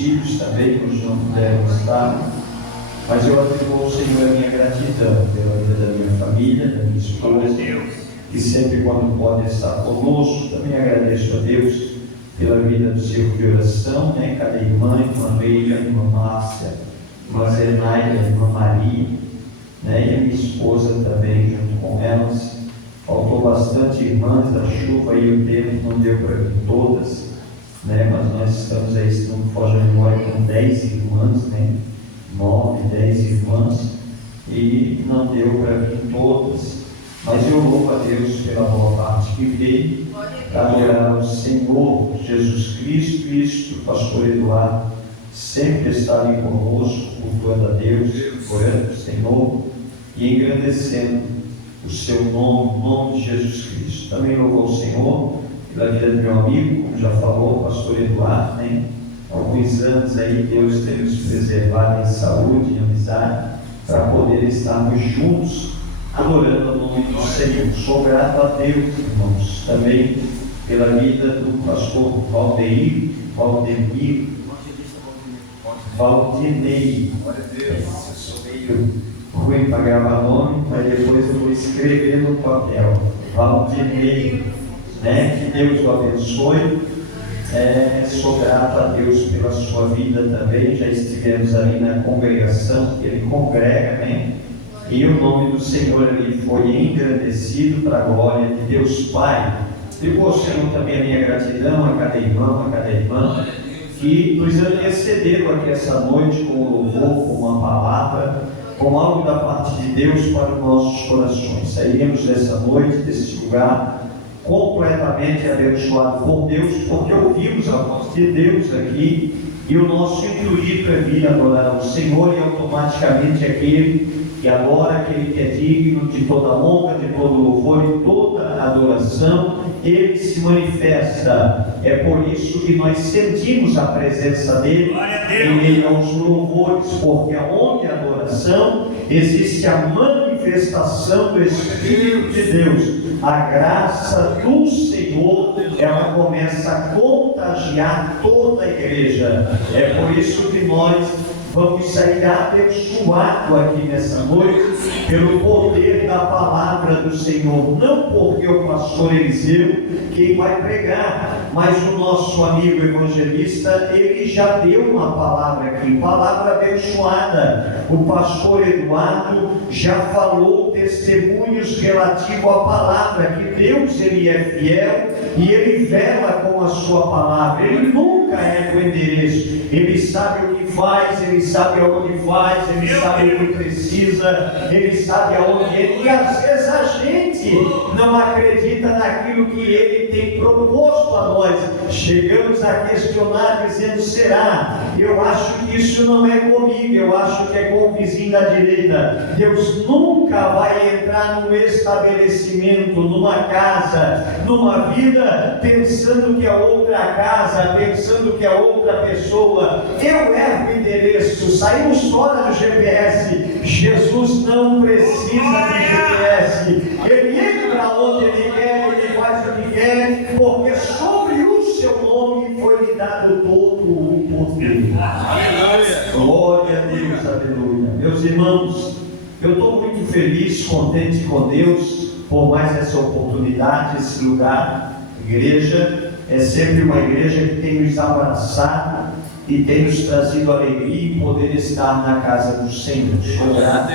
filhos também, que hoje não puderam estar, mas eu atribuo ao Senhor a minha gratidão pela vida da minha família, da minha esposa, que sempre quando pode estar conosco. Também agradeço a Deus pela vida do círculo de oração, né? Cada irmã, irmã Leila, irmã Márcia, irmã Zenaida, irmã Maria, né? E a minha esposa também, junto com elas. Faltou bastante irmãs, da chuva e o tempo não deu para vir todas, né? Mas nós estamos aí, se não foge a memória, com 10 irmãs, né? 9, 10 irmãs, e não deu para vir todas. Mas eu louvo a Deus pela boa parte que veio, para adorar ao Senhor Jesus Cristo, o pastor Eduardo sempre está ali conosco, cultuando a Deus, orando ao Senhor e engrandecendo o seu nome, o nome de Jesus Cristo. Também louvo ao Senhor pela vida do meu amigo, como já falou, o pastor Eduardo, né? Alguns anos aí Deus tem nos preservado em saúde, em amizade, para poder estarmos juntos adorando o nome do Senhor. Sou grato a Deus, irmãos, também pela vida do pastor Valdemir, Valdinei. Eu sou meio ruim para gravar nome, mas depois eu vou escrever no papel. Valdinei, né? Que Deus o abençoe. Sou grato a Deus pela sua vida também. Já estivemos ali na congregação que ele congrega, né? E o nome do Senhor ali foi engrandecido para a glória de Deus Pai. Digo ao Senhor também a minha gratidão a cada irmão, que nos antecederam aqui essa noite com o louvor, com uma palavra, com algo da parte de Deus para os nossos corações. Sairemos dessa noite, desse lugar, completamente abençoado por Deus, porque ouvimos a voz de Deus aqui, e o nosso intuito é vir adorar ao Senhor, e automaticamente aquele que adora, aquele que é digno de toda honra, de todo louvor e toda adoração, ele se manifesta. É por isso que nós sentimos a presença dele em meio aos louvores, porque onde a adoração existe a manifestação do Espírito de Deus. A graça do Senhor, ela começa a contagiar toda a igreja. É por isso que nós vamos sair abençoados aqui nessa noite, pelo poder da palavra do Senhor. Não porque o pastor Eliseu quem vai pregar, mas o nosso amigo evangelista, ele já deu uma palavra aqui, palavra abençoada. O pastor Eduardo já falou testemunhos relativos à palavra, que Deus ele é fiel e ele vela com a sua palavra. Ele nunca erra o endereço. Ele sabe o que faz, ele sabe aonde faz, ele sabe o que precisa, ele sabe aonde ele. E às vezes a gente não acredita naquilo que ele tem proposto a nós. Chegamos a questionar, dizendo: será? Eu acho que isso não é comigo, eu acho que é com o vizinho da direita. Deus nunca vai entrar num estabelecimento, numa casa, numa vida, pensando que é outra casa, pensando que é outra pessoa. Eu erro o endereço, saímos fora do GPS. Jesus não precisa de GPS. Ele entra onde ele quer, ele faz o que quer, porque sobre o seu nome foi lhe dado todo o poder. Glória a Deus, aleluia. Meus irmãos, eu estou muito feliz, contente com Deus por mais essa oportunidade, esse lugar. Igreja é sempre uma igreja que tem nos abraçado e tem nos trazido alegria em poder estar na casa do Senhor. Sou grato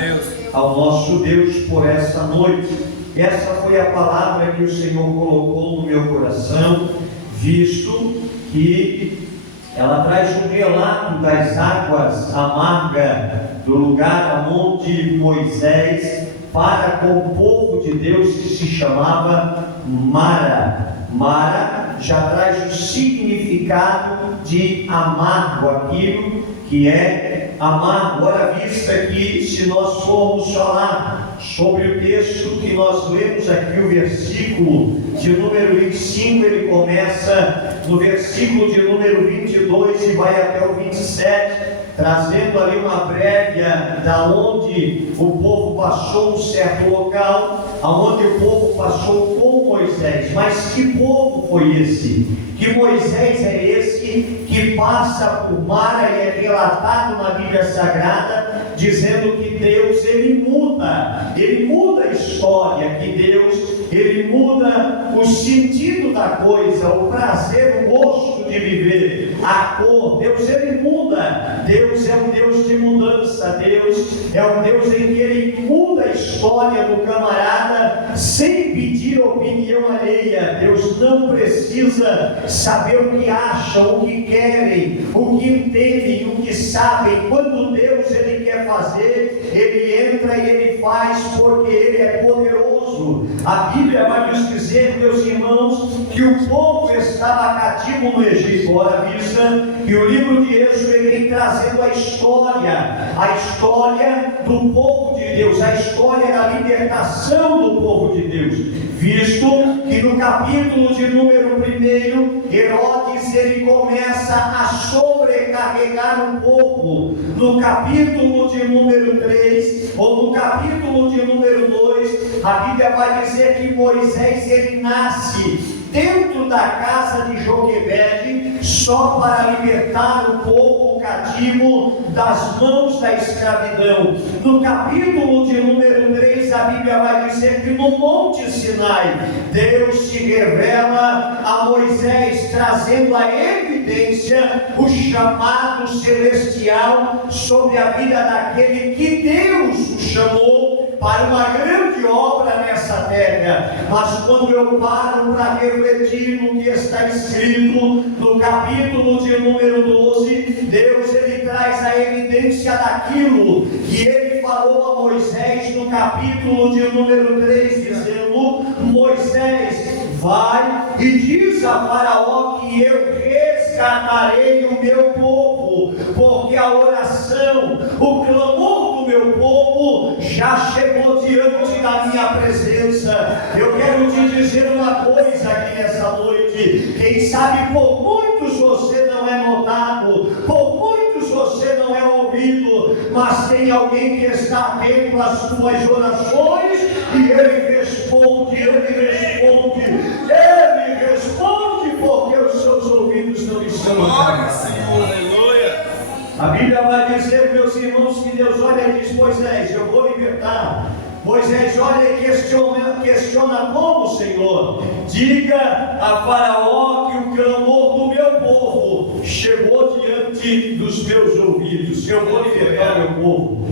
ao nosso Deus por essa noite. Essa foi a palavra que o Senhor colocou no meu coração, visto que ela traz um relato das águas amargas do lugar onde Moisés para com o povo de Deus, que se chamava Mara. Mara já traz o significado de amargo, aquilo que é amargo. Ora, vista que, se nós formos falar sobre o texto que nós lemos aqui, o versículo de número 25, ele começa no versículo de número 22 e vai até o 27, trazendo ali uma prévia da onde o povo passou um certo local, aonde o povo passou com Moisés. Mas que povo foi esse? Que Moisés é esse peixe que passa por mar, e é relatado na Bíblia Sagrada, dizendo que Deus, Ele muda a história, que Deus, Ele muda o sentido da coisa, o prazer, o gosto de viver, a cor. Deus, Ele muda. Deus é um Deus de mudança. Deus é um Deus em que Ele muda a história do camarada sem pedir opinião alheia. Deus não precisa saber o que acham, o que querem, o que entendem, o que sabem. Quando Deus, Ele quer fazer, Ele entra e Ele faz, porque Ele é poderoso. A Bíblia vai nos dizer, meus irmãos, que o povo estava cativo no Egito. Ora, vista que o livro de Êxodo vem trazendo a história do povo de Deus, a história da libertação do povo de Deus. Visto que no capítulo de número 1, Herodes, ele começa a sobrecarregar o povo. No capítulo de número 3, ou no capítulo de número 2, a Bíblia vai dizer que Moisés, ele nasce dentro da casa de Joquebede, só para libertar o povo cativo das mãos da escravidão. No capítulo de número 3, a Bíblia vai dizer que no Monte Sinai, Deus se revela a Moisés, trazendo a evidência, o chamado celestial sobre a vida daquele que Deus o chamou para uma grande obra nessa terra. Mas quando eu paro para refletir no que está escrito no capítulo de número 12, Deus, ele traz a evidência daquilo que ele falou a Moisés no capítulo de número 3, dizendo: Moisés, vai e diz a Faraó que eu resgatarei o meu povo, porque a oração, o clamor do meu povo já chegou diante da minha presença. Eu quero te dizer uma coisa aqui nessa noite: quem sabe por muitos você não é notado, por muitos você não é ouvido, mas tem alguém que está atento às tuas orações e ele responde, porque os seus ouvidos não estão atentos. A Bíblia vai dizer, meus irmãos, que Deus olha e diz: Moisés, eu vou libertar. Moisés olha e questiona como, Senhor? Diga a Faraó que o clamor do meu povo chegou diante dos meus ouvidos. Eu vou libertar meu povo.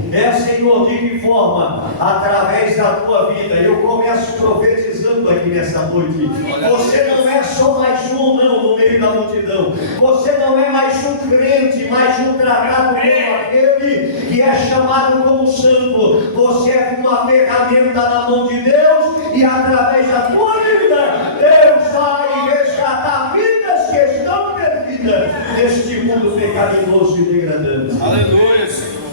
Senhor, de que forma? Através da tua vida. Eu começo profetizando aqui nessa noite. Você não é só mais um não no meio da multidão. Você não é mais um crente, mais um tratado como aquele que é chamado como santo. Você é uma ferramenta na mão de Deus, e através da tua vida, Deus vai resgatar vidas que estão perdidas neste mundo pecaminoso e degradante. Aleluia, Senhor.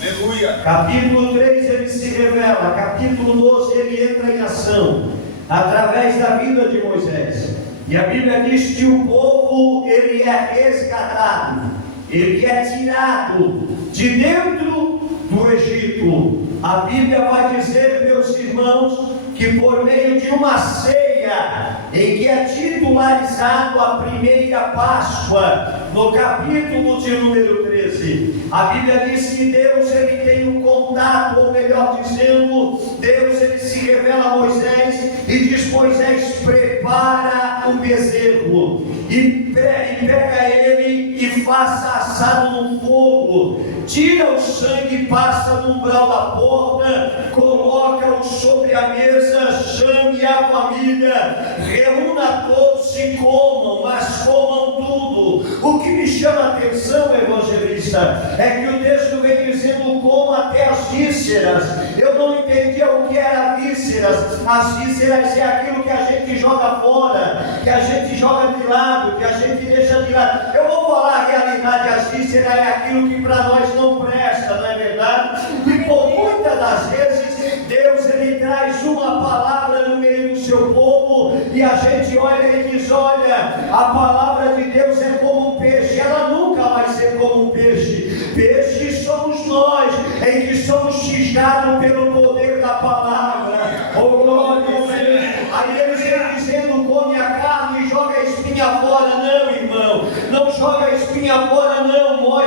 Aleluia. Capítulo 3 ele se revela, capítulo 12 ele entra em ação, através da vida de Moisés. E a Bíblia diz que o povo ele é resgatado, ele é tirado de dentro do Egito. A Bíblia vai dizer, meus irmãos, que por meio de uma ceia, em que é titularizado a primeira Páscoa, no capítulo de número 13, a Bíblia diz que Deus ele tem um contato, ou melhor dizendo, Deus ele se revela a Moisés e diz: Moisés, prepara um bezerro e pega ele e faça assado no fogo, tira o sangue, passa no umbral da porta, coloca-o sobre a mesa, chame a família, reúna todos e comam, mas comam tudo. O que me chama a atenção, evangelista, é que o texto vem dizendo: coma até as vísceras. Eu não entendia o que era vísceras. As vísceras é aquilo que a gente joga fora, que a gente joga de lado, que a gente deixa de lado. Eu vou falar a realidade: as vísceras é aquilo que para nós não presta, não é verdade? E por muitas das vezes Deus ele traz uma palavra no meio do seu povo e a gente olha e diz: olha, a palavra de Deus é como um peixe. Ela nunca vai ser como um peixe. Peixe somos nós, em que somos fisgados pelo poder da palavra. Oh, glória a Deus. Aí eles vêm dizendo: come a carne e joga a espinha fora. Não, irmão,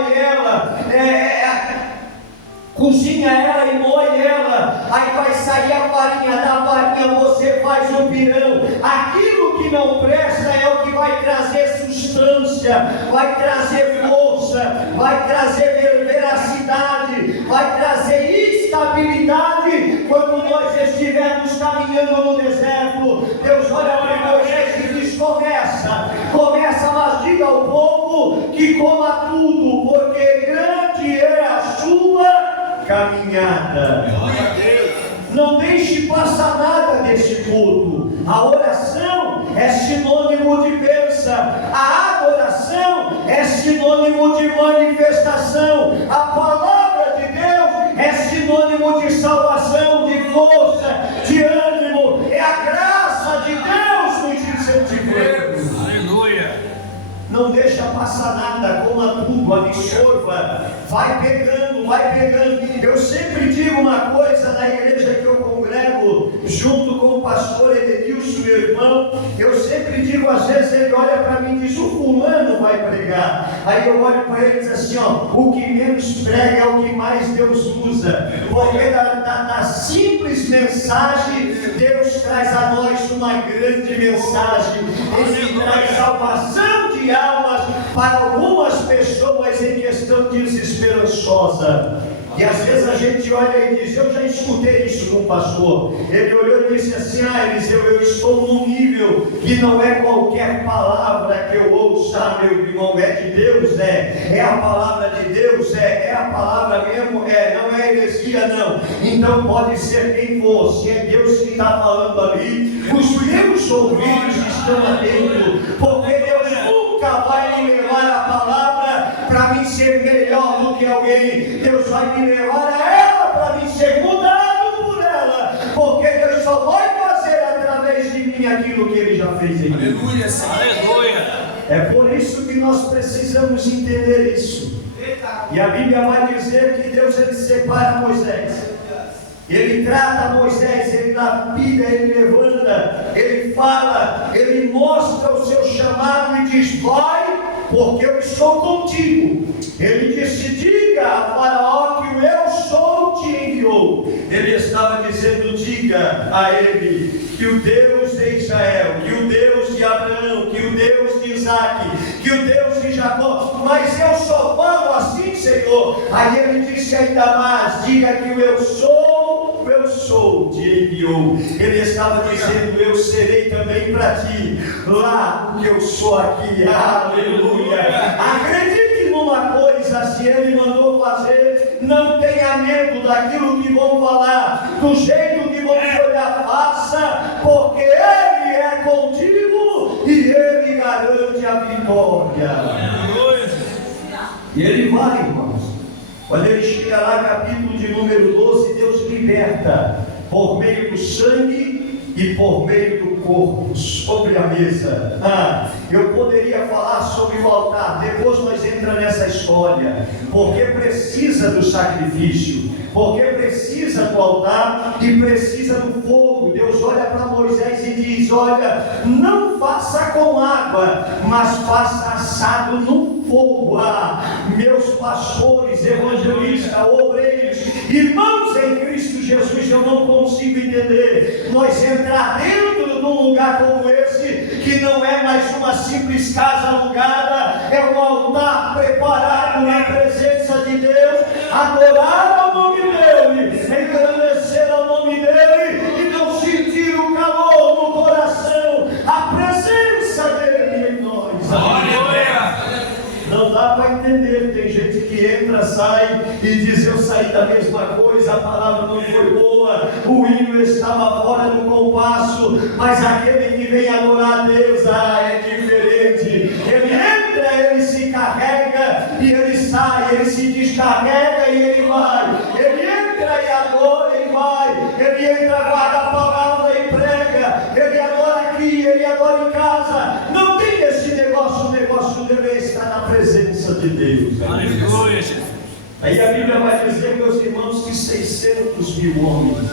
moe ela, cozinha ela e moe ela, aí vai sair a farinha, da farinha você faz o pirão. Aquilo que não presta é o que vai trazer substância, vai trazer força, vai trazer veracidade, vai trazer estabilidade. Quando nós estivermos caminhando no deserto, Deus olha para Moisés e diz: começa, mas diga ao povo que coma tudo, porque grande é a sua caminhada. Não deixe passar nada desse culto. A oração é sinônimo de bênção, a adoração é sinônimo de manifestação, a palavra de Deus é sinônimo de salvação, de força, de ânimo. É a graça de Deus nos incentivando. Aleluia. Não deixa passar nada, coma tudo, absorva, vai pegando, vai pegando. Eu sempre digo uma coisa na igreja que eu congrego, junto com o pastor Edenilson, meu irmão. Eu sempre digo, às vezes ele olha para mim e diz: o fulano vai pregar. Aí eu olho para ele e diz assim: ó, o que menos prega é o que mais Deus usa, porque da simples mensagem Deus traz a nós uma grande mensagem. Ele traz salvação de almas para algumas pessoas em questão desesperançosa. E às vezes a gente olha e diz: eu já escutei isso com um pastor. Ele olhou e disse assim: Eliseu, eu estou num nível que não é qualquer palavra que eu ouça, meu irmão, é de Deus, é a palavra de Deus, é a palavra mesmo, não é heresia não. Então pode ser quem for, se é Deus que está falando ali, os meus ouvidos estão atentos, porque Deus nunca vai me levar a palavra para mim ser melhor do que alguém. Deus vai me levar a ela para mim ser mudado por ela, porque Deus só vai fazer através de mim aquilo que Ele já fez em mim. Aleluia, aleluia. É por isso que nós precisamos entender isso. E a Bíblia vai dizer que Deus, ele separa Moisés, ele trata Moisés, ele lapida, ele levanta, ele fala, ele mostra o seu chamado e diz: vai, porque eu estou contigo. Ele disse: diga a Faraó que o eu sou te enviou. Ele estava dizendo: diga a ele que o Deus de Israel, que o Deus de Abraão, que o Deus de Isaac, que o Deus de Jacó, mas eu só falo assim, Senhor. Aí ele disse ainda mais: diga que o eu sou te enviou. Ele estava dizendo: eu serei também para ti, lá o que eu sou aqui. Aleluia. Acredite numa coisa: se Ele mandou fazer, não tenha medo daquilo que vão falar, do jeito que vão te olhar, faça, porque Ele é contigo e Ele garante a vitória. E Ele vai, irmãos. Quando ele chega lá, capítulo de número 12, Deus liberta por meio do sangue e por meio do corpo, sobre a mesa. Eu poderia falar sobre o altar, depois nós entramos nessa história, porque precisa do sacrifício, porque precisa do altar e precisa do fogo. Deus olha para Moisés e diz: olha, não faça com água, mas faça assado no fogo. Meus pastores, evangelistas, obreiros, irmãos em Cristo Jesus, eu não consigo entender nós entrar dentro de um lugar como esse, que não é mais uma simples casa alugada, é um altar preparado na presença de Deus, adorar ao nome dele, engrandecer ao nome dele e não sentir o calor no coração, a presença dele em nós. Não dá para entender. Tem gente que entra, sai e diz: eu saí da mesma coisa, a palavra não foi boa, o hino estava fora do compasso. Mas aquele que vem adorar a Deus é diferente. Ele entra, ele se carrega e ele sai, ele se descarrega e ele vai. Ele entra e adora e vai. Ele entra, guarda a palavra e prega. Ele adora aqui, ele adora em casa. Não tem esse negócio, o negócio dele está na presença de Deus. Aleluia. Aí a Bíblia vai dizer, meus irmãos, que 600 mil homens,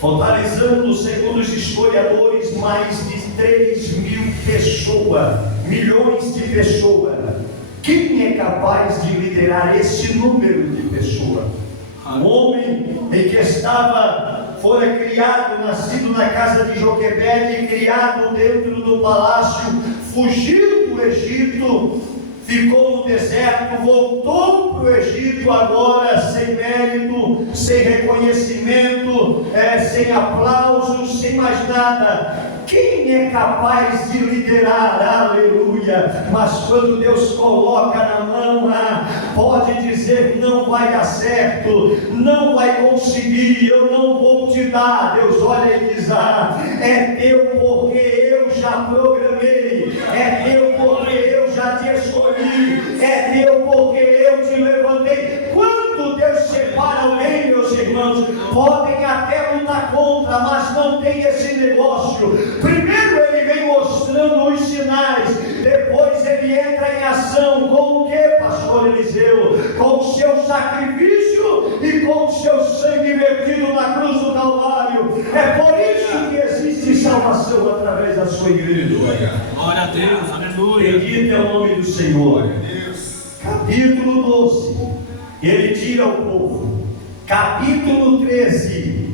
totalizando, segundo os historiadores, mais de 3 mil pessoas, milhões de pessoas. Quem é capaz de liderar esse número de pessoas? Um homem em que fora criado, nascido na casa de Joquebede, criado dentro do palácio, fugiu do Egito, ficou no deserto, voltou para o Egito agora sem mérito, sem reconhecimento, sem aplausos, sem mais nada. Quem é capaz de liderar? Aleluia! Mas quando Deus coloca na mão, pode dizer: não vai dar certo, não vai conseguir, eu não vou te dar. Deus olha e diz: é teu porque eu já programei, é teu porque eu já te escolhi, é teu porque eu te levantei. Quando Deus separa alguém, meus irmãos, podem até lutar contra, mas não tem esse negócio. Primeiro ele vem mostrando os sinais, depois ele entra em ação. Com o que, pastor Eliseu? Com o seu sacrifício e com o seu sangue vertido na cruz do Calvário. É por isso que existe salvação através da sua igreja. Glória a Deus, aleluia. Bendito é o nome do Senhor. Capítulo 12, ele tira o povo. Capítulo 13,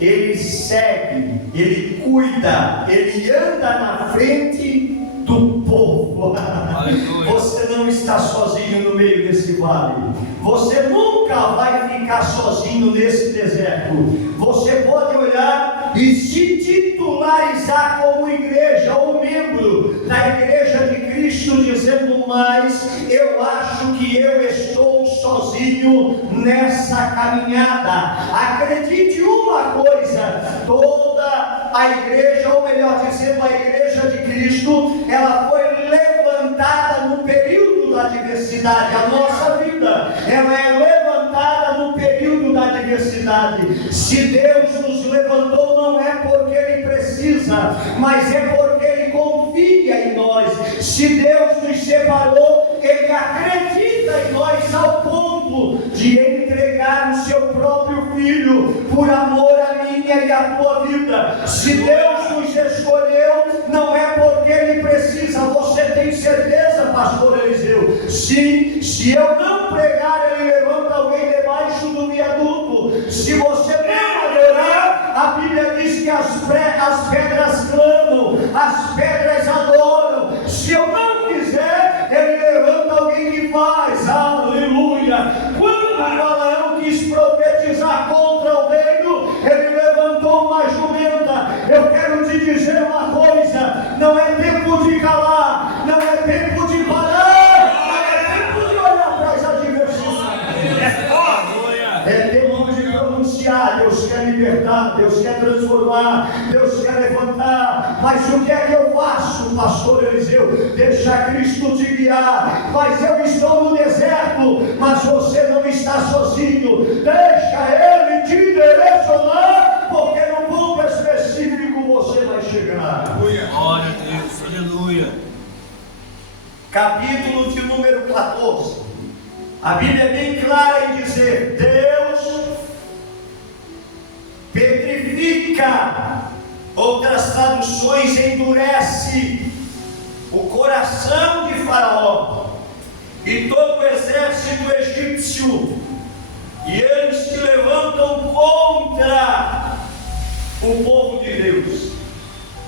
ele segue, ele cuida, ele anda na frente do povo. Aleluia. Você não está sozinho no meio desse vale. Você nunca vai ficar sozinho nesse deserto. Você pode olhar e se titularizar como igreja ou membro da igreja de Cristo, dizendo: mas eu acho que eu estou sozinho nessa caminhada. Acredite uma coisa: toda a igreja, ou melhor dizendo, a igreja de Cristo, ela foi levantada no período da adversidade. A nossa vida, ela é levantada no período da adversidade. Se Deus nos levantou, não é porque Ele precisa, mas é porque Ele confia em nós. Se Deus nos separou, Ele acredita em nós ao ponto de entregar o seu próprio Filho por amor à minha e à tua vida. Se Deus nos escolheu, não é porque Ele precisa. Você tem certeza, pastor Eliseu? Sim, se eu não pregar, Ele levanta alguém debaixo do viaduto. Se você não adorar, a Bíblia diz que as pedras clamam, as pedras adoram. Se eu não quiser, Ele levanta alguém que faz. Aleluia! Quando Balaão quis profetizar contra o reino, ele levantou uma jumenta. Eu quero te dizer uma coisa: não é tempo de calar, não é tempo de parar, não é tempo de olhar para as adversidades. É tempo de pronunciar. Deus quer libertar, Deus quer transformar, Deus quer levantar. Mas o que é que eu faço, pastor Eliseu? Deixa Cristo te guiar. Mas eu estou no deserto, mas você não está sozinho. Deixa Ele te direcionar, porque no ponto específico você vai chegar. Glória a Deus, aleluia. Capítulo de número 14. A Bíblia é bem clara em dizer: Deus petrifica, outras traduções, endurece o coração de Faraó e todo o exército egípcio, e eles se levantam contra o povo de Deus.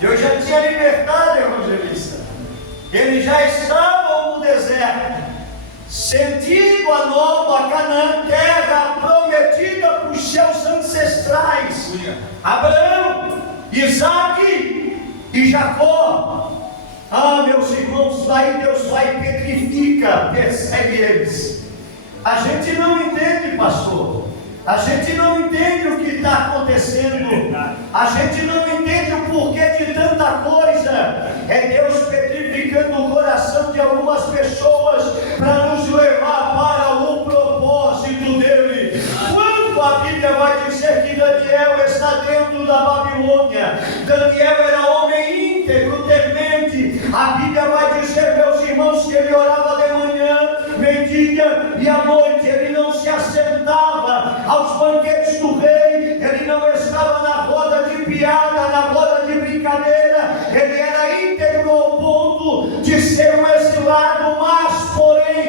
Deus já tinha libertado, evangelista. Eles já estavam no deserto, sentindo a nova Canaã, terra prometida para os seus ancestrais, Abraão, Isaque e Jacó. Meus irmãos, aí Deus vai e petrifica, persegue eles. A gente não entende, pastor. A gente não entende o que está acontecendo. A gente não entende o porquê de tanta coisa. É Deus petrificando o coração de algumas pessoas para nos levar para o propósito dele. Quando a Bíblia vai dizer que Daniel está dentro da Babilônia, Daniel era homem íntegro, temente. A Bíblia vai dizer, meus irmãos, que ele orava de manhã, meio-dia e à noite. Ele não se assentava aos banquetes do rei, ele não estava na roda de piada, na roda de brincadeira. Ele era íntegro ao ponto de ser um exilado, mas porém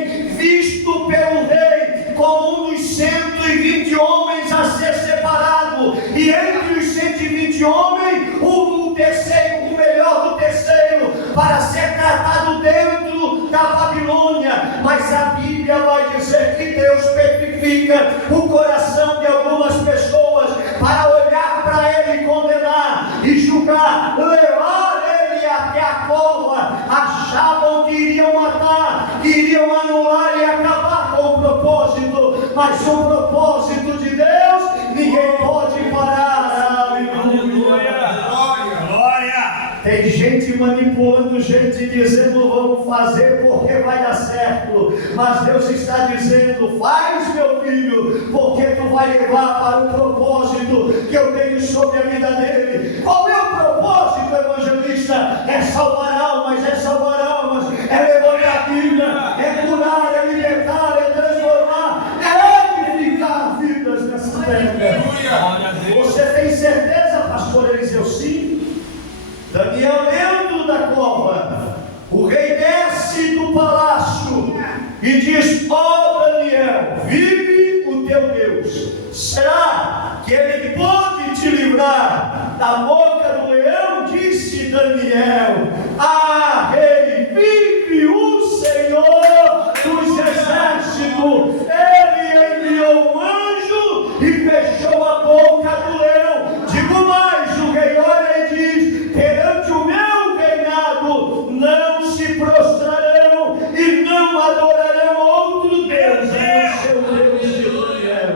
para ser tratado dentro da Babilônia, mas a Bíblia vai dizer que Deus petrifica o coração de algumas pessoas para olhar para ele e condenar e julgar, levar ele até a cova. Achavam que iriam matar, que iriam anular e acabar com o propósito, mas o propósito de Deus ninguém pode parar. Aleluia! Tem gente manipulando gente, dizendo vamos fazer porque vai dar certo, mas Deus está dizendo faz, meu filho, porque tu vai levar para o propósito que eu tenho sobre a vida dele. Qual é o propósito, evangelista? É salvar almas, é levantar a vida, é curar, é libertar, é transformar, é edificar vidas nessa terra. Você tem certeza, pastor Eliseu? Sim. Daniel dentro da cova, o rei desce do palácio e diz: ó Daniel, vive o teu Deus. Será que ele pode te livrar da boca do leão? Disse Daniel: ah, rei, vive o Senhor dos exércitos. Ele enviou um anjo e fechou a boca do leão. Digo mais, o rei olha e diz: perante o meu reinado não se prostrarão e não adorarão outro Deus, a seu Deus de Daniel.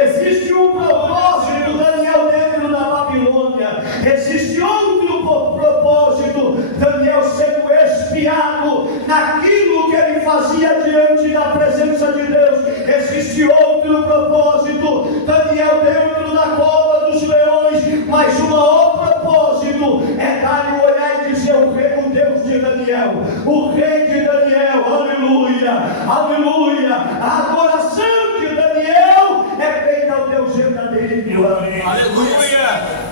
Existe um propósito, Daniel, dentro da Babilônia. Existe outro propósito, Daniel sendo espiado naquilo que ele fazia diante da presença de Deus. Existe outro propósito, Daniel dentro da cova dos leões, mas o maior propósito é dar-lhe o olhar e dizer: o rei, o Deus de Daniel, o rei de Daniel, aleluia, aleluia. A adoração de Daniel é feita ao Deus verdadeiro, Aleluia!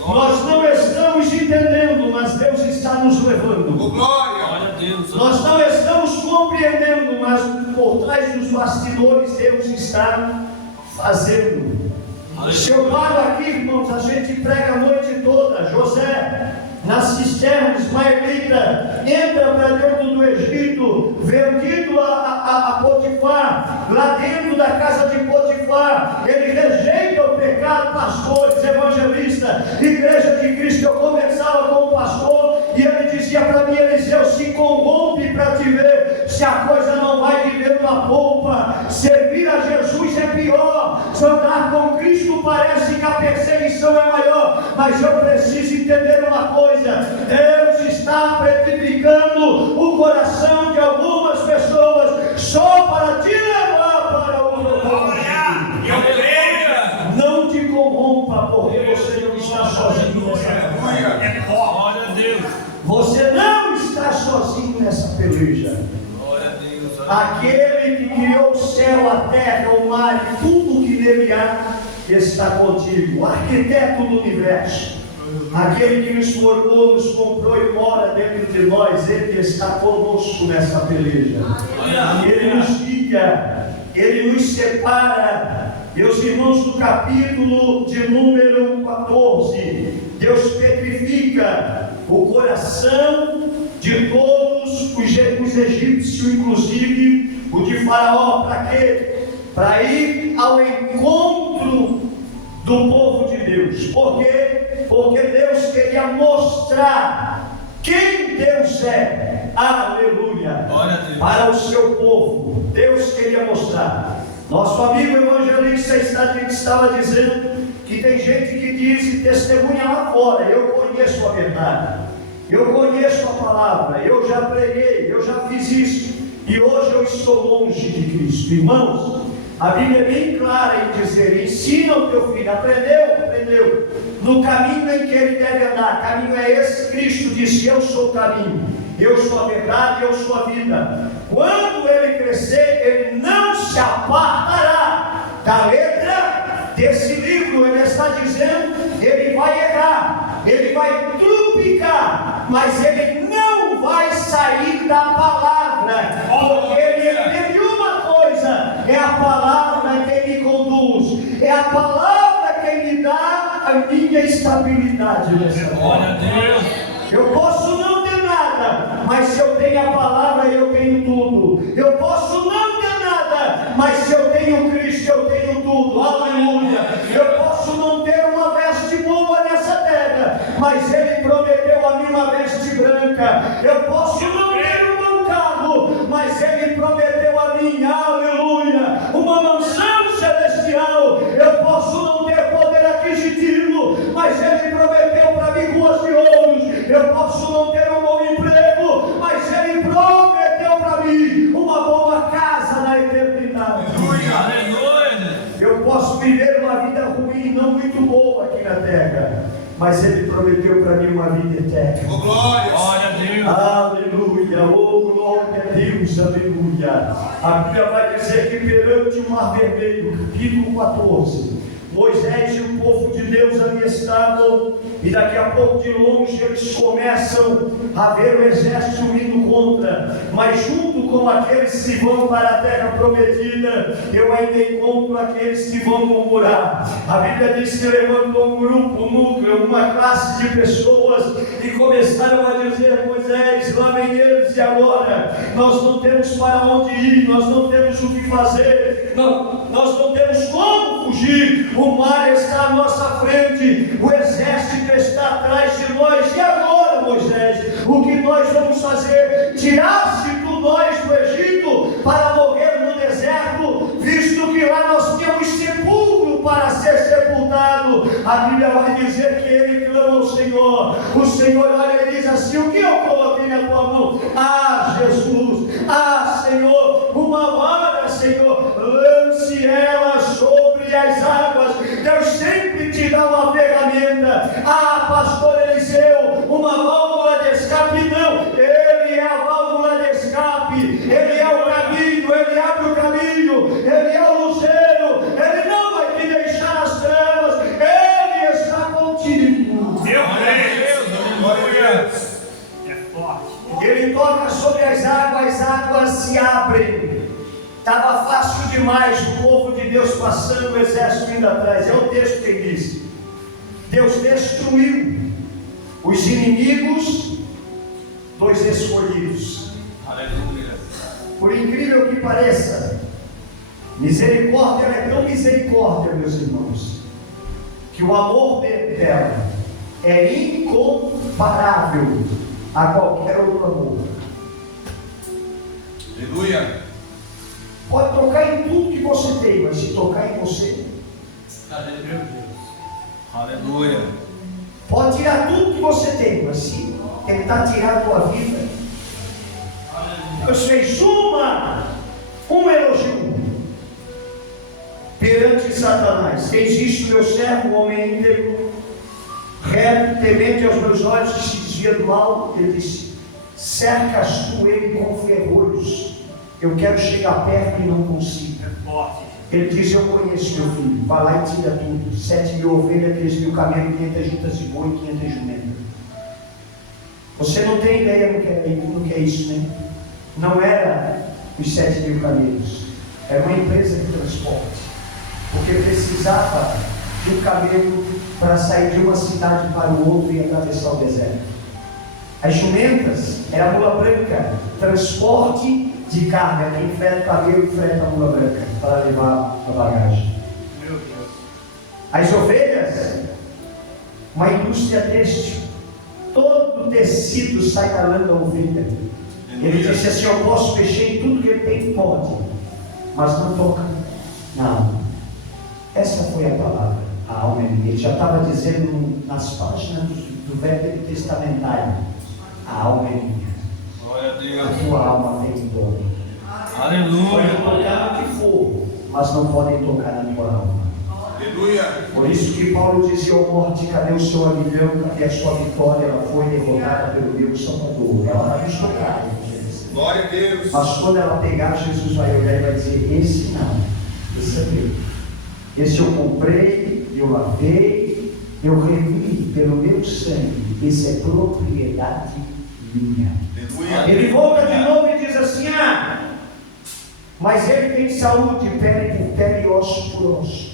Nós não estamos entendendo, mas Deus está nos levando. Glória a Deus! Nós não estamos compreendendo, mas por trás dos bastidores Deus está fazendo. Se eu paro aqui, irmãos, a gente prega a noite toda. José, nas cisternas, Ismaelita, entra para dentro do Egito, vendido a Potifar, lá dentro da casa de Potifar. Ele rejeita o pecado, pastores, evangelista, igreja de Cristo. Eu conversava com o pastor e ele dizia para mim: Eliseu, se corrompe para te ver se a coisa não vai vivendo a polpa. Servir a Jesus é pior. Se andar com Cristo parece que a perseguição é maior, mas eu preciso entender uma coisa: Deus está petrificando o coração de algumas pessoas só para te levar para o propósito. Não te corrompa, porque você não está sozinho nessa peleja. Glória a Deus! Você não está sozinho nessa peleja. Glória a Deus! Aquele que criou o céu, a terra, o mar e tudo que nele há está contigo. O arquiteto do universo, aquele que nos formou, nos comprou e mora dentro de nós, ele está conosco nessa peleja. Ele nos guia, ele nos separa. Meus irmãos, no capítulo de número 14, Deus petrifica o coração de todos os egípcios, inclusive o de Faraó. Para quê? Para ir ao encontro do povo de Deus. Por quê? Porque Deus queria mostrar quem Deus é. Aleluia! Para o seu povo, Deus queria mostrar. Nosso amigo evangelista estava dizendo que tem gente que diz e testemunha lá fora: eu conheço a verdade, eu conheço a palavra, eu já preguei, eu já fiz isso, e hoje eu estou longe de Cristo. Irmãos, a Bíblia é bem clara em dizer: ensina o teu filho. Aprendeu no caminho em que ele deve andar. Caminho é esse. Cristo disse: eu sou o caminho, eu sou a verdade, eu sou a vida. Quando ele crescer, ele não se apartará da letra desse livro. Ele está dizendo: ele vai errar, ele vai trupicar, mas ele não vai sair da palavra, porque ele entende uma coisa: é a palavra que me conduz, é a palavra que me dá a minha estabilidade nessa vida. Glória a Deus! Eu posso eu tenho a palavra, eu tenho tudo. Eu posso não ter nada, mas se eu tenho Cristo, eu tenho tudo. Aleluia. Eu posso não ter uma veste boa nessa terra, mas Ele prometeu a mim uma veste branca. Eu posso não ter um bom carro, mas Ele prometeu a mim, aleluia, uma mansão celestial. Eu posso não ter poder aquisitivo, mas Ele prometeu para mim ruas de ouros. Eu posso não ter um bom emprego, mas Ele prometeu para mim uma boa casa na eternidade. Aleluia. Eu posso viver uma vida ruim, não muito boa aqui na terra, mas Ele prometeu para mim uma vida eterna. Oh, glória a Deus. Aleluia, oh glória a Deus, aleluia. A Bíblia vai dizer que perante o Mar Vermelho, capítulo 14, Moisés e o povo de Deus ali estavam, e daqui a pouco de longe eles começam a ver o exército indo contra, mas junto com aqueles que vão para a terra prometida, eu ainda encontro aqueles que vão murmurar. A Bíblia diz que levantou um grupo, um núcleo, uma classe de pessoas e começaram a dizer: Moisés, lá vem eles, e agora? Nós não temos para onde ir, nós não temos o que fazer, nós não temos como fugir. O mar está à nossa frente, o exército está atrás de nós. E agora, Moisés, o que nós vamos fazer? Tiraste tu nós do Egito para morrer no deserto, visto que lá nós temos sepulcro para ser sepultado. A Bíblia vai dizer que ele clama ao Senhor. O Senhor olha e diz assim: o que eu coloquei na tua mão? Ah, Jesus, ah, Senhor, uma vara, Senhor, lance ela sobre as águas. Deus sempre te dá uma ferramenta. Ah, pastor Eliseu, uma válvula de escape. Não, Ele é a válvula de escape. Ele é o caminho, Ele abre o caminho, Ele é o luzeiro. Ele não vai te deixar nas trevas, Ele está contigo. Meu Deus, aleluia. É forte. Ele toca sobre as águas se abrem. Estava fácil demais o povo de Deus passando, o exército indo atrás. É o texto que diz: Deus destruiu os inimigos dos escolhidos. Aleluia. Por incrível que pareça, misericórdia é tão misericórdia, meus irmãos, que o amor dela é incomparável a qualquer outro amor. Aleluia. Pode tocar em tudo que você tem, mas se tocar em você, Aleluia. Aleluia. pode tirar tudo que você tem, mas se tentar tirar a tua vida, Deus fez um elogio perante Satanás: existe o meu servo, o homem íntegro, reto, temente aos meus olhos, que se desvia do mal. Ele disse: cercas tu ele com ferrolhos. Eu quero chegar perto e não consigo. Ele diz: eu conheço meu filho, vai lá e tira tudo. 7.000 ovelhas, 3.000 camelos, 500 juntas de boi, 500 jumentas. Você não tem ideia do que é isso, né? Não era os 7.000 camelos, era uma empresa de transporte, porque precisava de um camelo para sair de uma cidade para o outro e atravessar o deserto. As jumentas era a mula branca, transporte de carga. Quem freta o camelo freta a mula branca para levar a bagagem. Meu Deus. As ovelhas, uma indústria têxtil, todo o tecido sai da lã da ovelha. Ele disse assim: eu posso mexer em tudo que ele tem, pode, mas não toca na alma. Essa foi a palavra, a alma é minha. Ele já estava dizendo nas páginas do Velho Testamentário: a alma é minha. Glória a Deus. A tua alma tem dono. Aleluia. Podem tocar no que for, mas não podem tocar na tua alma. Aleluia. Por isso que Paulo dizia: ó morte, cadê o seu aguilhão? Cadê a sua vitória? Ela foi derrotada pelo meu Salvador. Ela vai nos tocar, Jesus. Glória a Deus. Mas quando ela pegar, Jesus vai olhar e vai dizer: esse não, esse é meu. Esse eu comprei, eu lavei, eu remi pelo meu sangue. Esse é propriedade minha. Aleluia. Ele volta de novo e diz assim: mas ele tem saúde, pele por pele e osso por osso.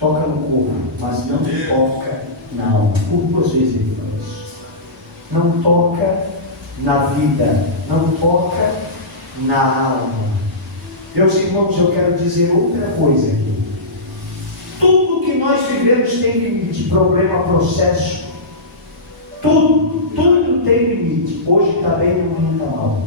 Toca no corpo, mas não toca na alma. Por duas vezes ele fala isso. Não toca na vida, não toca na alma. Meus irmãos, eu quero dizer outra coisa aqui. Tudo que nós vivemos tem limite, problema, processo. Tudo tem limite. Hoje está bem, amanhã está mal.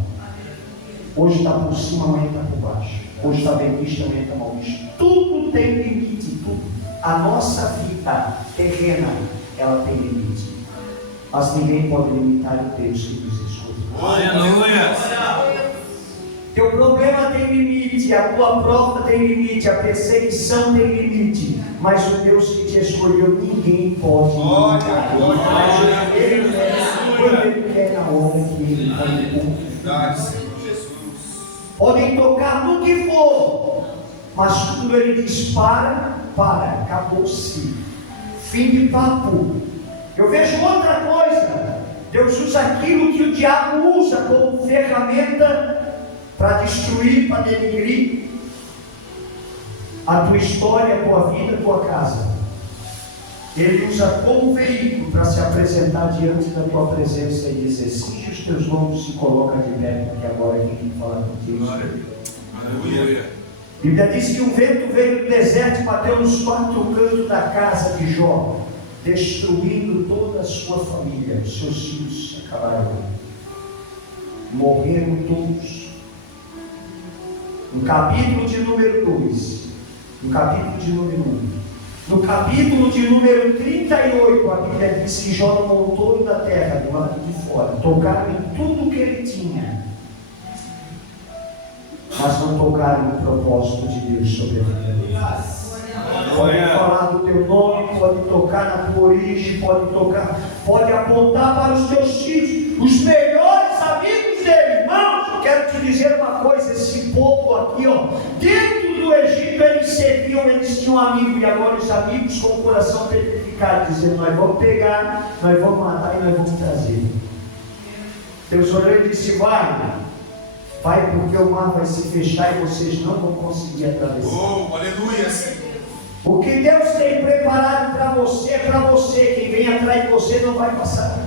Hoje está por cima, amanhã está por baixo. Hoje está bem visto, amanhã está mal visto. Tudo tem limite, tudo. A nossa vida terrena, ela tem limite. Mas ninguém pode limitar o Deus que nos escuta. Aleluia. Teu problema tem limite, a tua prova tem limite, a perseguição tem limite, mas o Deus que te escolheu, ninguém pode limitar. Mas Ele quando Ele quer na hora que Ele tem. Podem tocar no que for, mas quando Ele diz para, acabou-se. Fim de papo. Eu vejo outra coisa. Deus usa aquilo que o diabo usa como ferramenta para destruir, para denigrir a tua história, a tua vida, a tua casa. Ele usa como veículo para se apresentar diante da tua presença e dizer: cinge os teus lombos e coloca de pé, porque agora é quem fala contigo. Aleluia. A Bíblia diz que um vento veio do deserto e bateu nos quatro cantos da casa de Jó, destruindo toda a sua família. Os seus filhos se acabaram, morreram todos. No capítulo de número 2, no capítulo de número 1, no capítulo de número 38, a Bíblia diz que Jó não montou da terra, do lado de fora, tocaram em tudo que ele tinha, mas não tocaram no propósito de Deus sobre a vida dele. Pode falar do teu nome, pode tocar na tua origem, pode apontar para os teus filhos, os melhores amigos dele. Irmãos, eu quero te dizer uma coisa: esse povo aqui, dentro do Egito eles serviam, eles tinham amigos, e agora os amigos com o coração petrificado, dizendo: nós vamos pegar, nós vamos matar e nós vamos trazer. Deus olhou e disse: vai, porque o mar vai se fechar e vocês não vão conseguir atravessar. Aleluia. O que Deus tem preparado para você é para você. Quem vem atrás de você não vai passar.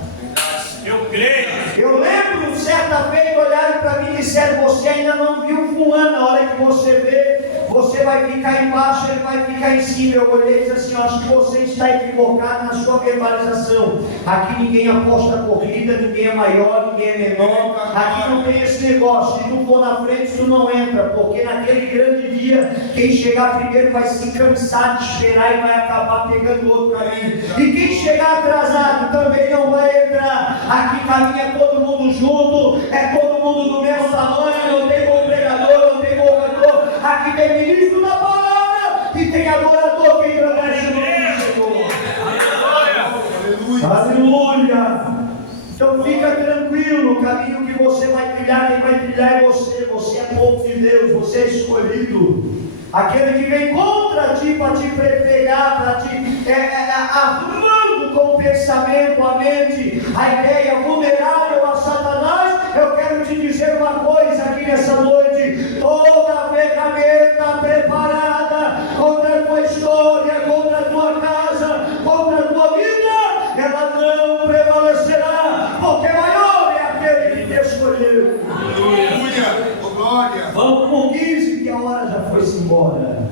Eu creio. Eu lembro certa vez olharam para mim e disseram: você ainda não viu fulano. Na hora que você vê, você vai ficar embaixo, ele vai ficar em cima. Eu olhei e disse assim: acho que você está equivocado na sua verbalização. Aqui ninguém aposta corrida, ninguém é maior, ninguém é menor. Aqui não tem esse negócio. Se tu for na frente, tu não entra, porque naquele grande dia, quem chegar primeiro vai se cansar de esperar e vai acabar pegando outro caminho. E quem chegar atrasado também não vai entrar. Aqui caminha todo mundo junto, é todo mundo do mesmo tamanho, não tem bom pregador, não tem bom cantor. Aqui tem ministro da palavra e tem adorador que agradece o nome do Senhor. Aleluia! Então fica tranquilo, o caminho que você vai trilhar, quem vai trilhar é você. Você é povo de Deus, você é escolhido. Aquele que vem contra ti para te pegar, para te arrumando com o pensamento, a mente, a ideia vulnerável a Satanás. Eu quero te dizer uma coisa aqui nessa noite: toda a ferramenta preparada contra a tua história, contra a tua casa, contra a tua vida, ela não prevalecerá, porque maior é aquele que te escolheu. Aleluia. Glória. Vamos com 15, que a hora já foi-se embora.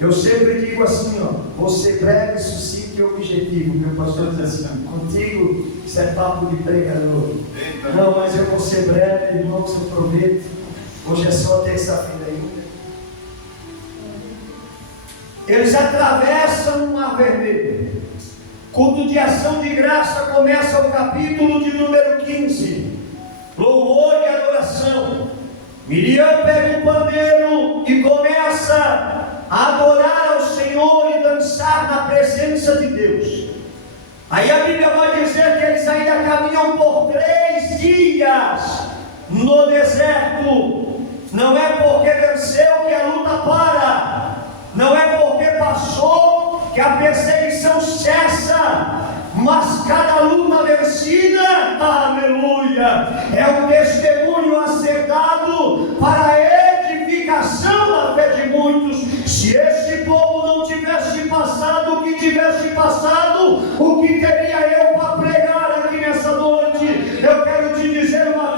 Eu sempre digo assim, você breve, sucinto e objetivo. Meu pastor diz assim: contigo isso é papo de pregador. Não, mas eu vou ser breve, irmãos, eu prometo. Hoje é só terça-feira ainda. Eles atravessam o Mar Vermelho. Culto de ação de graça começa o capítulo de número 15. Louvor e adoração. Miriam pega um pandeiro e começa a adorar ao Senhor e dançar na presença de Deus. Aí a Bíblia vai dizer que eles ainda caminham por 3 dias no deserto. Não é porque venceu que a luta para, não é porque passou que a perseguição cessa, mas cada luta vencida, aleluia, é um testemunho a ser dado para a edificação da fé de muitos. Se esse povo não tivesse passado o que tivesse passado, o que teria eu para pregar aqui nessa noite? Eu quero te dizer uma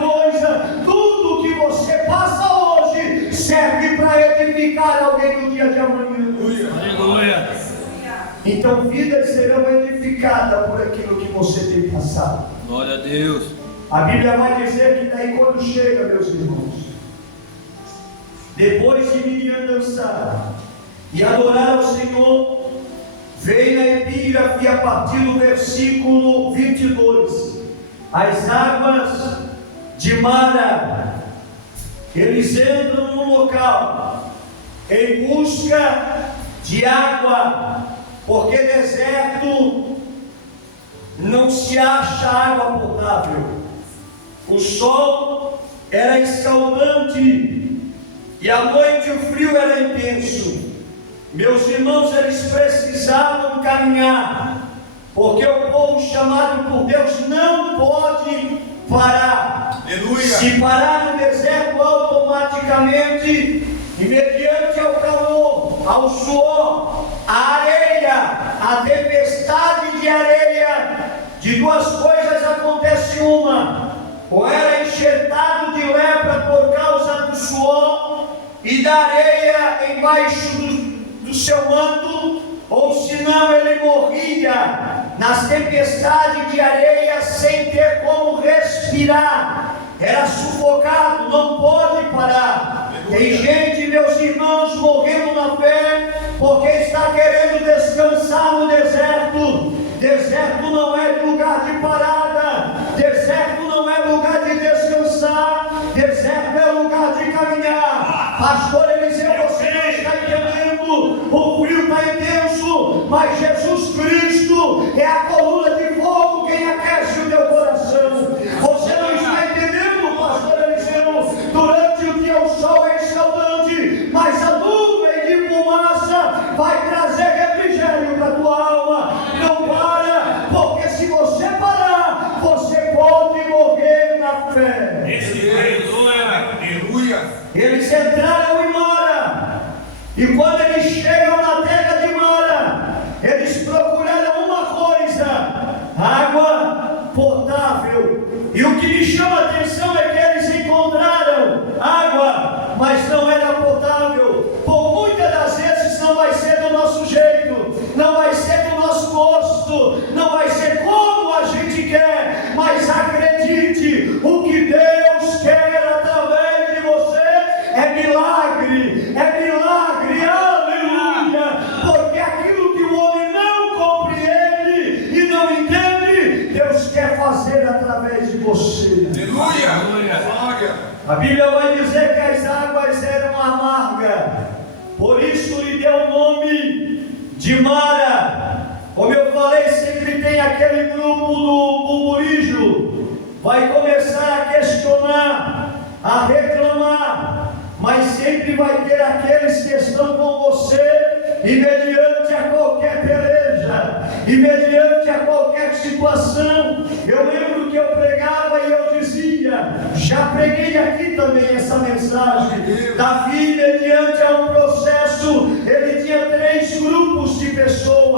serve para edificar alguém no dia de amanhã. Aleluia. Então vidas serão edificadas por aquilo que você tem passado. Glória a Deus. A Bíblia vai dizer que daí quando chega, meus irmãos, depois de Miriam dançar e adorar ao Senhor, vem na epígrafe a partir do versículo 22, as águas de Mara. Eles entram no local em busca de água, porque deserto não se acha água potável. O sol era escaldante e à noite o frio era intenso. Meus irmãos, eles precisavam caminhar, porque o povo chamado por Deus não pode parar. Aleluia. Se parar no deserto, automaticamente, e mediante ao calor, ao suor, a areia, a tempestade de areia, de duas coisas acontece uma: ou era enxertado de lepra por causa do suor e da areia embaixo do seu manto, ou senão ele morria nas tempestades de areia sem ter como respirar, era sufocado, não pode parar. Tem gente, meus irmãos, morrendo na fé porque está querendo descansar no deserto. Deserto não é lugar de parada, deserto não é lugar de descansar, deserto é lugar de caminhar. Pastor Eliseu, você não está entendendo, o frio está intenso, mas Jesus Cristo é a coluna de fogo quem aquece o teu coração. Você não está entendendo, pastor Eliseu, durante o dia o sol é escaldante, mas a nuvem de fumaça vai trazer refrigério para a tua alma. Não para, porque se você parar, você pode morrer na fé. Aleluia. Eles entraram em Mara, e quando eles chegam na terra de Mara, eles procuraram uma coisa: água potável. E o que me chama a atenção é que eles encontraram água, mas não era potável. Por muitas das vezes não vai ser do nosso jeito, não vai ser do nosso gosto, não vai ser como a gente quer, mas acredite, o que Deus quer através de você é milagre, aleluia, porque aquilo que o homem não compreende e não entende, Deus quer fazer através de você. Aleluia. Glória. A Bíblia vai dizer que as águas eram amargas, por isso lhe deu o nome de Mara. Como eu falei, sempre tem aquele grupo do burburígio, vai começar a questionar, a reclamar, mas sempre vai ter aqueles que estão com você, e mediante a qualquer peleja, e mediante a qualquer situação. Eu lembro que eu pregava e eu dizia, já preguei aqui também essa mensagem: Davi, mediante a um processo, ele tinha 3 grupos de pessoas.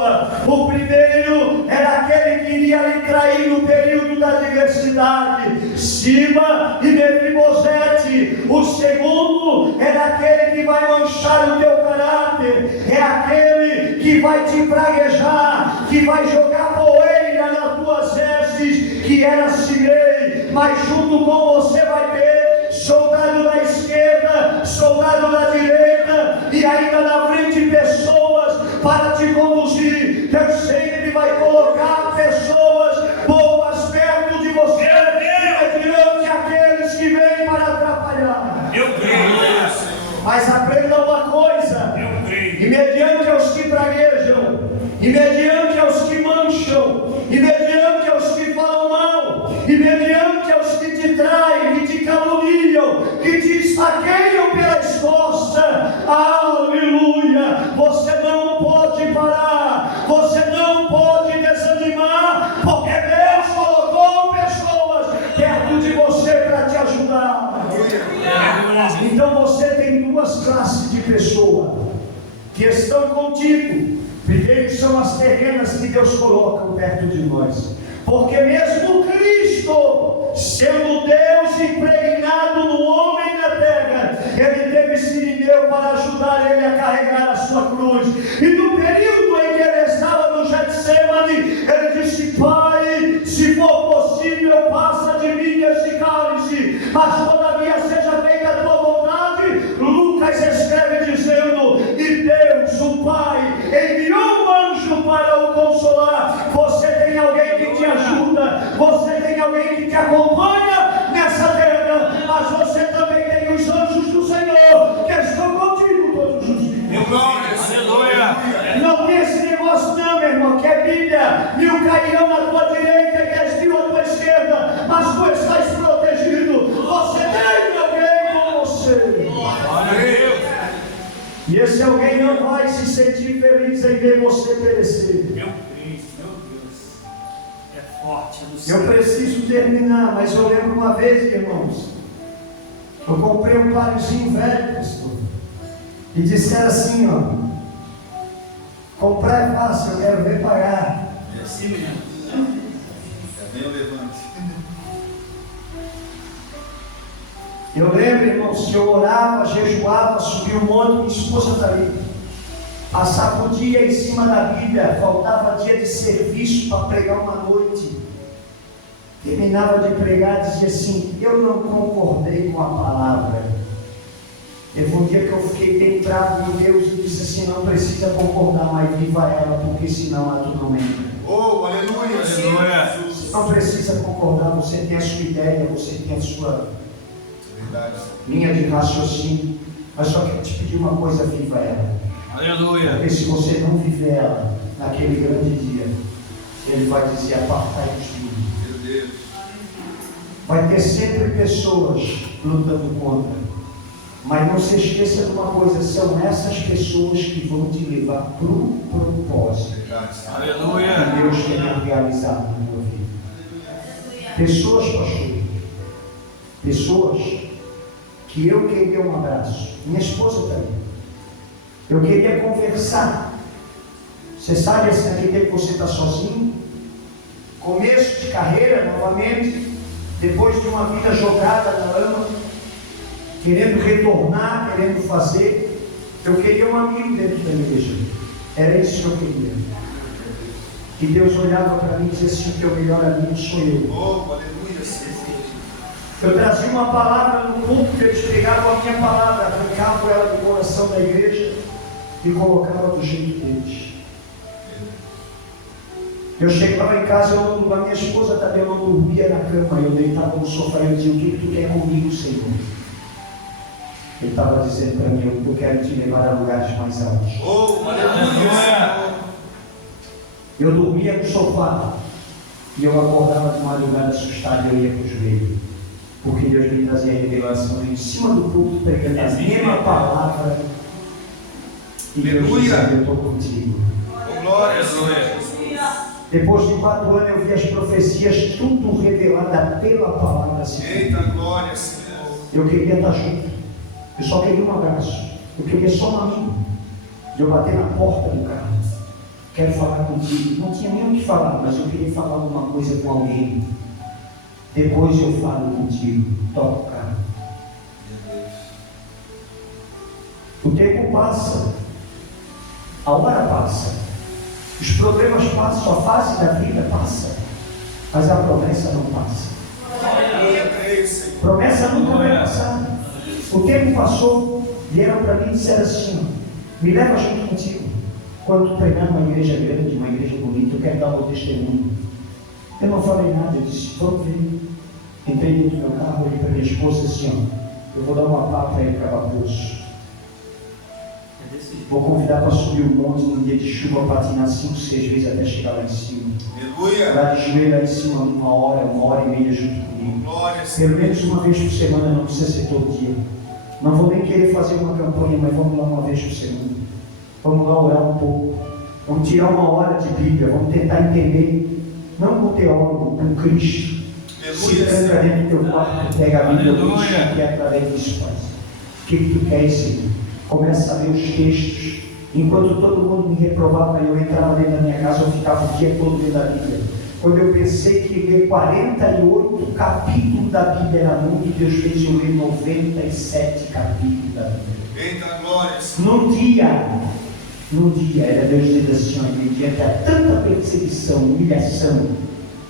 O primeiro era aquele que iria lhe trair no período da adversidade, Siba e Mefibosete. O segundo era aquele que vai manchar o teu caráter, é aquele que vai te praguejar, que vai jogar poeira nas tuas vestes, que era Simei. Mas junto com você vai ter soldado da esquerda, soldado da direita, e ainda na frente pessoas para te conduzir. Deus sempre vai colocar pessoas boas perto de você, mediante aqueles que vêm para atrapalhar. Eu creio. Mas aprenda uma coisa: e mediante aos que praguejam, e mediante aos que mancham, e mediante aos que falam mal, e mediante aos que te traem, que te caluniam, que te esfaqueiam pelas costas, aleluia, você não pode parar, você não pode desanimar, porque Deus colocou pessoas perto de você para te ajudar. Então você tem 2 classes de pessoas que estão contigo. Primeiro são as terrenas que Deus coloca perto de nós, porque mesmo Cristo, sendo Deus impregnado no homem na terra, ele teve Sirineu ajudar ele a carregar a sua cruz. E no período em que ele estava no Getsemane, ele disse: Pai, se for possível, passa de mim esse cálice, mas todavia seja feita a tua vontade. Lucas escreve dizendo: e Deus, o Pai, enviou um anjo para o consolar. Você tem alguém que te ajuda, você tem alguém que te acompanha nessa terra, mas você também tem os anjos do Senhor que estão contigo todos os dias. Aleluia. Não tem esse negócio não, meu irmão, que é Bíblia. 1000 cairão na tua direita e 10.000 à tua esquerda, mas tu estás protegido. Você tem alguém com você. E esse alguém não vai se sentir feliz em ver você perecer. Meu Deus, é forte do céu. Eu preciso terminar, mas eu lembro uma vez, irmãos, eu comprei um parezinho velho, pastor, e disseram assim, ó: comprar é fácil, eu quero ver pagar. É assim mesmo. É bem o levante. Eu lembro, irmãos, que eu orava, jejuava, subia um monte, minha esposa está ali. Passava o dia em cima da Bíblia, faltava dia de serviço para pregar uma noite. Terminava de pregar, dizia assim: eu não concordei com a palavra. Teve um dia que eu fiquei bem bravo em Deus e disse assim: não precisa concordar, mas viva ela, porque senão a tu não entra. Oh, aleluia. Aleluia. Não precisa concordar, você tem a sua ideia, você tem a sua linha de raciocínio, mas só quero te pedir uma coisa: viva ela. Aleluia. Porque se você não viver ela naquele grande dia, ele vai dizer: apartai-vos de mim. Meu Deus. Vai ter sempre pessoas lutando contra, mas não se esqueça de uma coisa: são essas pessoas que vão te levar para o propósito Aleluia. que Deus quer realizar na tua vida. Pessoas, pastor, pessoas que eu queria um abraço. Minha esposa está aí. Eu queria conversar. Você sabe assim, naquele tempo que você está sozinho, começo de carreira novamente, depois de uma vida jogada na lama, querendo retornar, querendo fazer. Eu queria um amigo dentro da igreja. Era isso que eu queria. E Deus olhava para mim e dizia assim: o teu melhor amigo sou eu. Oh, aleluia. Eu trazia uma palavra no púlpito, eles pegavam a minha palavra, arrancavam ela do coração da igreja e colocavam do jeito deles. Eu chegava em casa, a minha esposa também, eu não dormia na cama, eu deitava no sofá e eu dizia: o que tu quer comigo, Senhor? Ele estava dizendo para mim: eu quero te levar a lugares mais altos. Oh, aleluia. Eu dormia no sofá e eu acordava de madrugada assustado e eu ia para o joelho, porque Deus me trazia a revelação em cima do púlpito, pregando a mesma palavra, e Deus dizia: eu estou contigo. Oh, glória a Deus. Depois de 4 anos eu vi as profecias tudo revelada pela palavra. Eita, glória, Senhor. Eu queria estar junto, eu só queria um abraço, eu queria só um amigo. Eu bati na porta do carro: quero falar contigo. Não tinha nem o que falar, mas eu queria falar alguma coisa com alguém. Depois eu falo contigo. Toca o carro. O tempo passa, a hora passa, os problemas passam, a fase da vida passa, mas a promessa não passa. Promessa nunca vai passar. O tempo passou, vieram para mim e disseram assim: me leva junto contigo. Quando tu treinar numa igreja grande, uma igreja bonita, eu quero dar o meu testemunho. Eu não falei nada, eu disse: vamos ver. Entrei dentro do meu carro, olhei para minha esposa assim: ó, eu vou dar uma pá para ir para Barroso. Vou convidar para subir o monte num dia de chuva, patinar 5, 6 vezes até chegar lá em cima. Aleluia. Lá de joelho lá em cima, 1 hora e meia junto comigo. Glória a Pelo menos uma vez por semana, não precisa ser todo dia. Não vou nem querer fazer uma campanha, mas vamos lá uma vez por semana. Vamos lá orar um pouco. Vamos tirar 1 hora de Bíblia, vamos tentar entender, não com o teólogo, com Cristo. Se tranca dentro do teu quarto, pega a Bíblia, o que é através disso faz. O que tu quer, Senhor? Começa a ler os textos. Enquanto todo mundo me reprovava, eu entrava dentro da minha casa, eu ficava o dia todo dentro da Bíblia. Quando eu pensei que ler 48 capítulos da Bíblia era muito, Deus fez eu ler 97 capítulos da Bíblia. Eita, glórias. Num dia, era Deus dizendo assim, ó, diante a tanta perseguição, humilhação,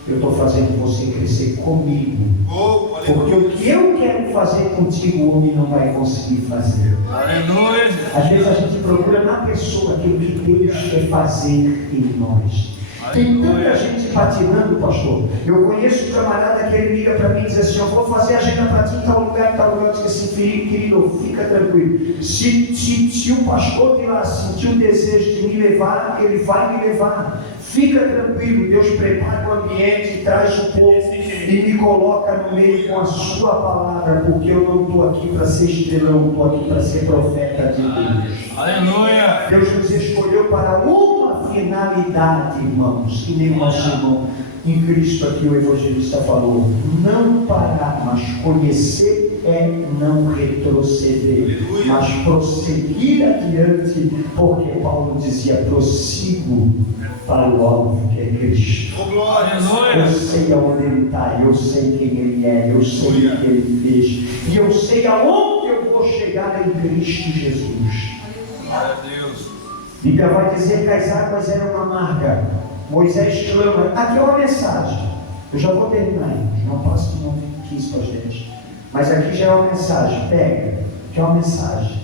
eu estou fazendo você crescer comigo. Oh, Porque o que eu quero fazer contigo, o homem não vai conseguir fazer. Aleluia. Às vezes a gente procura na pessoa aquilo que Deus quer fazer em nós. Tem tanta gente patinando, pastor. Eu conheço um camarada que ele liga para mim e diz assim: eu vou fazer agenda para ti em tal lugar, em tal lugar. Eu disse assim: querido, fica tranquilo. Se o pastor de lá sentir o desejo de me levar, ele vai me levar. Fica tranquilo, Deus prepara o ambiente, traz o povo e me coloca no meio com a sua palavra, porque eu não estou aqui para ser estrelão, estou aqui para ser profeta de Deus. Aleluia. Deus nos escolheu para uma finalidade, irmãos, que nem o nosso irmão em Cristo aqui o evangelista falou: não parar, mas conhecer é não retroceder, mas prosseguir adiante, porque Paulo dizia: prossigo para o alvo que é Cristo. Oh, glórias. Eu sei aonde ele está, eu sei quem ele é, eu sei o que ele fez, e eu sei aonde eu vou chegar em Cristo Jesus. Glória a Deus. A Bíblia vai dizer que as águas eram amargas. Moisés clama. Aqui é uma mensagem. Eu já vou terminar, não passo de 15 para as 10. Mas aqui já é uma mensagem. Pega, que é uma mensagem.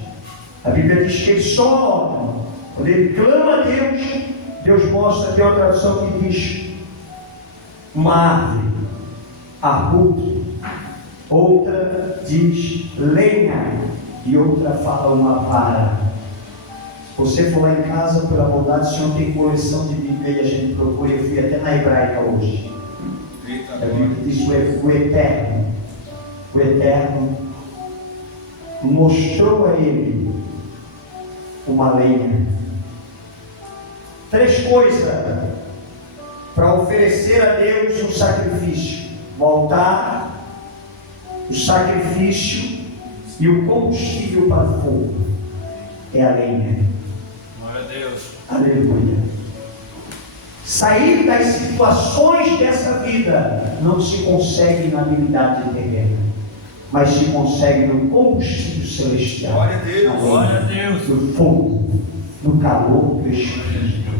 A Bíblia diz que ele só, quando ele clama a Deus, Deus mostra, tem uma tradução que diz uma árvore, arbusto, outra diz lenha, e outra fala uma vara. Se você for lá em casa, pela bondade, o Senhor tem coleção de Bíblia e a gente procura. Eu fui até na hebraica hoje. Eita, A glórias. Bíblia diz o Eterno. O Eterno mostrou a ele uma lenha. 3 coisas para oferecer a Deus um sacrifício: o altar, o sacrifício e o combustível para o fogo. É a lenha. Glória a Deus. Aleluia. Sair das situações dessa vida não se consegue na habilidade terrena, mas se consegue no combustível celestial. Glória a Deus. Na lenha, Glória a Deus. no fogo, no calor do Espírito.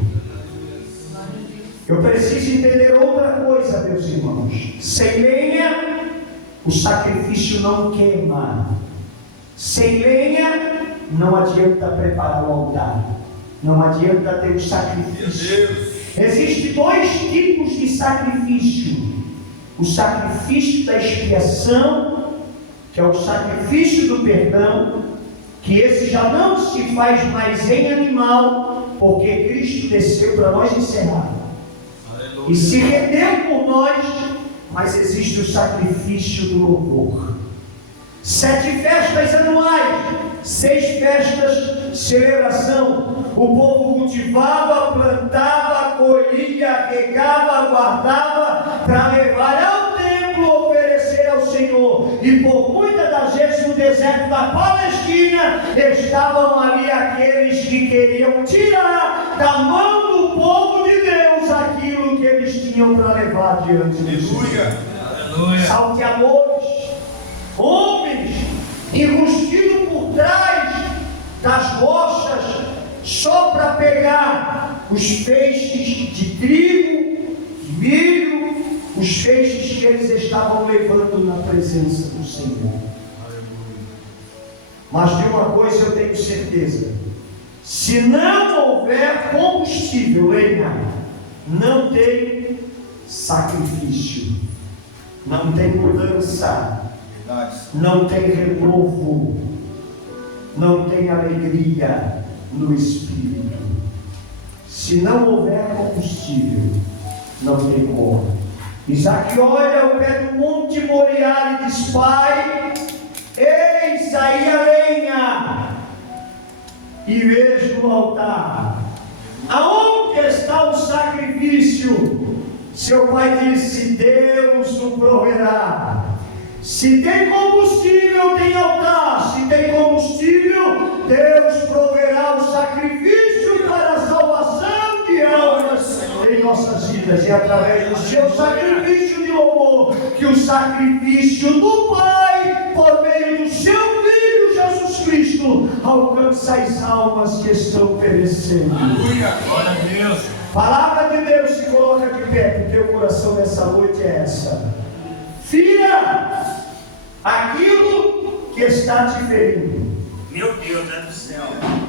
Eu preciso entender outra coisa, meus irmãos. Sem lenha, o sacrifício não queima. Sem lenha, não adianta preparar o altar. Não adianta ter o sacrifício. Existem 2 tipos de sacrifício: o sacrifício da expiação, que é o sacrifício do perdão, que esse já não se faz mais em animal, porque Cristo desceu para nós encerrar e se rendeu por nós. Mas existe o sacrifício do louvor. 7 festas anuais, 6 festas de celebração. O povo cultivava, plantava, colhia, regava, guardava para levar ao templo, oferecer ao Senhor. E por muitas das vezes no deserto da Palestina estavam ali aqueles que queriam tirar da mão do povo de Deus aquilo que eles tinham para levar diante do Senhor. Aleluia. Salteadores, homens enrustidos por trás das rochas, só para pegar os feixes de trigo, de milho, os feixes que eles estavam levando na presença do Senhor. Mas de uma coisa eu tenho certeza: se não houver combustível, lenha, não tem sacrifício, não tem mudança, não tem renovo, não tem alegria no Espírito. Se não houver combustível, não tem cor. Isaac olha ao pé do monte Moriá e diz: Pai, eis aí a lenha e vejo o altar. Aonde está o sacrifício? Seu pai disse: Deus o proverá. Se tem combustível, tem altar. Se tem combustível, Deus proverá o sacrifício para a salvação de almas em nossas vidas. E através do seu sacrifício de louvor, que o sacrifício do Pai, por meio do seu Filho Jesus Cristo, Cristo alcança as almas que estão perecendo. Aleluia. Glória a Deus. Palavra de Deus se coloca de pé, porque o coração dessa noite é essa. Filha, aquilo que está te ferindo. Meu Deus, é do céu.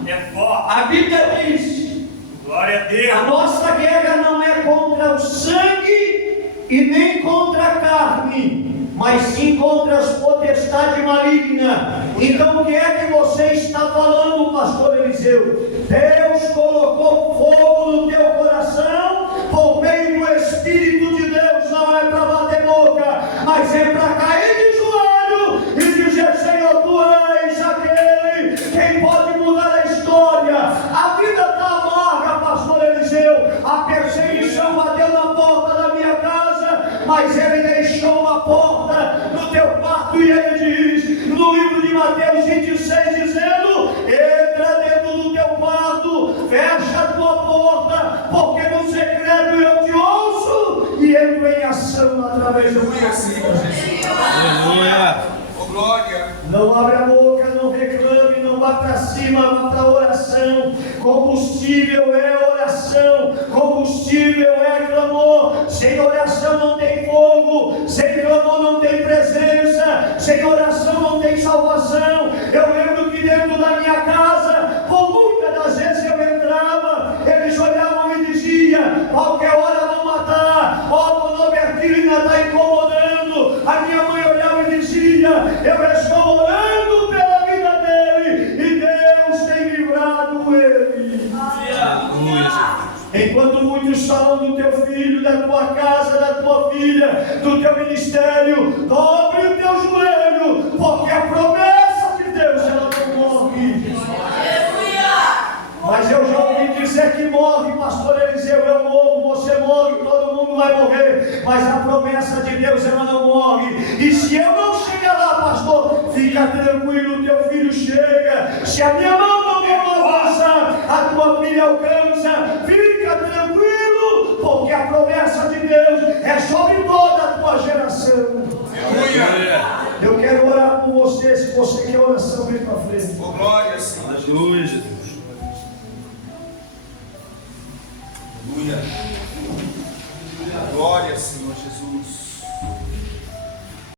É forte. A Bíblia diz: Glória a Deus. a nossa guerra não é contra o sangue e nem contra a carne, mas sim contra as potestades malignas. Então o que é que você está falando, pastor Eliseu? Deus colocou fogo no teu coração por meio do Espírito de Deus. Não é para bater boca, mas é para cair de joelho e dizer: Senhor, tu és aquele quem pode mudar a história. A vida está amarga, pastor Eliseu. A perseguição bateu na porta da minha casa, mas ele deixou uma porta no teu quarto, e ele diz no livro de Mateus 26, dizendo: entra dentro do teu quarto, fecha a tua porta, porque no secreto eu te ouço e entro em ação através do meu Filho. Aleluia. Oh, glória. Não abra a boca, não reclame, não vá para cima, vá para a oração. Combustível é oração, combustível é clamor. Sem oração não tem fogo, sem clamor não tem presença, sem oração não tem salvação. Eu lembro que dentro da minha casa, por muitas das vezes eu entrava, eles olhavam e diziam: qualquer hora vão matar, ó, o Norbertino ainda está incomodando. A minha mãe olhava e dizia: eu estou orando pela vida dele e Deus tem livrado ele. Enquanto muitos falam do teu filho, da tua casa, da tua filha, do teu ministério, dobre o teu joelho, porque a promessa de Deus ela não morre. Mas eu já ouvi dizer que morre, pastor Eliseu, eu morro, você morre, todo mundo vai morrer, mas a promessa de Deus ela não morre. E se eu não chegar lá, pastor, fica tranquilo, teu filho chega. Se a minha mão não alcançar, a tua filha alcança. Fica tranquilo, porque a promessa de Deus é sobre toda a tua geração. Eu quero orar por você. Se você quer oração, vem para frente. Oh, glória, Senhor. Aleluia, Jesus.